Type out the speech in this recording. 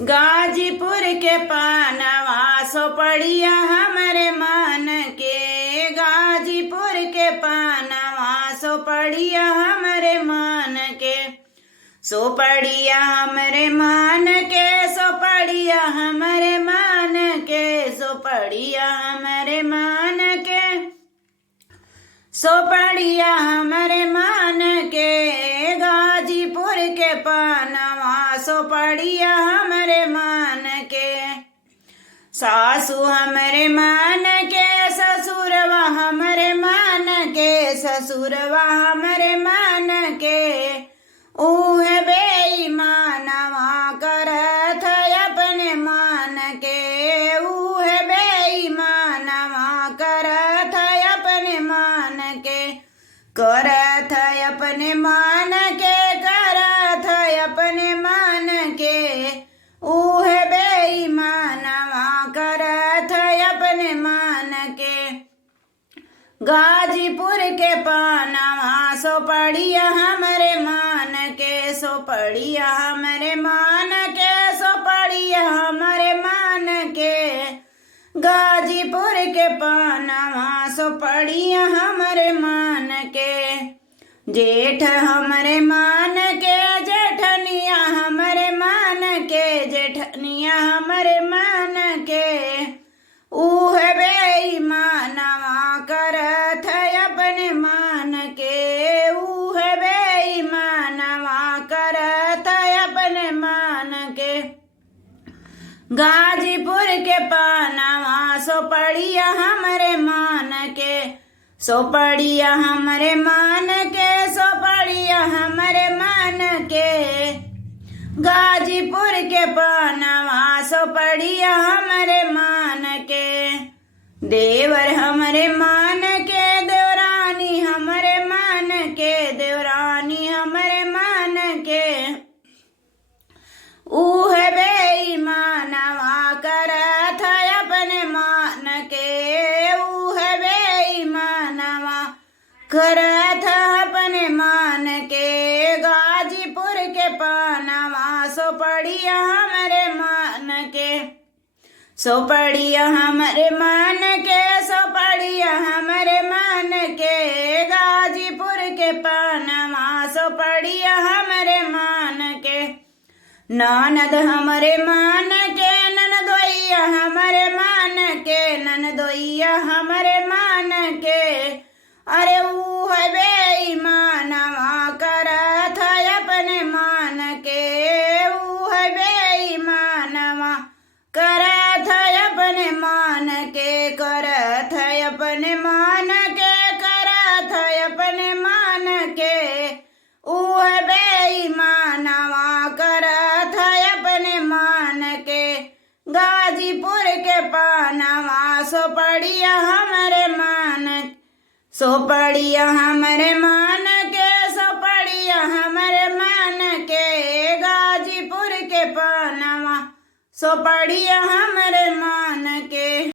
गाजीपुर के पानवा सोपड़िया हमरे मन के। गाजीपुर के पानवा सोपड़िया हमरे मन के। सोपड़िया हमरे मन के। सोपड़िया हमरे मन के। सोपड़िया हमरे मन के। सोपड़िया हमरे मन के। गाजीपुर के पानवा सोपड़िया हमरे मन के। सासू हमरे मन के। ससुरवा हमरे मन के। ससुरवा हमरे मन के। ऊहे बेईमानवा करत अपने मन के। ऊहे बेईमानवा करत अपने मन के। करत अपने मन के। करत अपने मन के। ऊहे बेईमानवा करत अपने मन के। गाजीपुर के पानवा सोपड़िया हमरे मन के। सोपड़िया हमरे मन के। सोपड़िया हमरे मन के। गाजीपुर के पानवा सोपड़िया हमरे मन के। जेठ हमरे मन के। जेठनिया हमरे मन के। जेठनिया हमरे मन के। ऊहे बेईमानवा करत अपने मन के। ऊहे बेईमानवा करत अपने मन के। गाजीपुर के पानवा सोपड़िया हमरे मन के। सोपड़िया हमरे मन के। सोपड़िया हमरे मन के। गाजीपुर के पानवा सोपड़िया हमरे मन के। देवर हमरे मन के। देवरानी हमरे मन के। देवरानी हमरे मन के। ऊहे बेईमानवा करत अपने मन के। ऊहे बेईमानवा करत अपने मन के। गाजीपुर के पानवा सोपड़िया हमरे मन के। सोपड़िया हमरे मन के। सोपड़िया हमरे मन के। गाजीपुर के पानवा सोपड़िया हमरे मन के। ननद हमरे मन के। ननदोइया हमरे मन के। ननदोइया हमरे मन के। अरे ऊहे बेईमानवा करत अपने मन के। ऊहे बेईमानवा करत अपने मन के। करत अपने मन के। करत अपने मन के। ऊहे बेईमानवा करत अपने मन के। गाजीपुर के पानवा सोपड़िया हमरे मन। सोपड़िया हमरे मन के। सोपड़िया हमरे मन के। गाजीपुर के पानवा सोपड़िया हमरे मन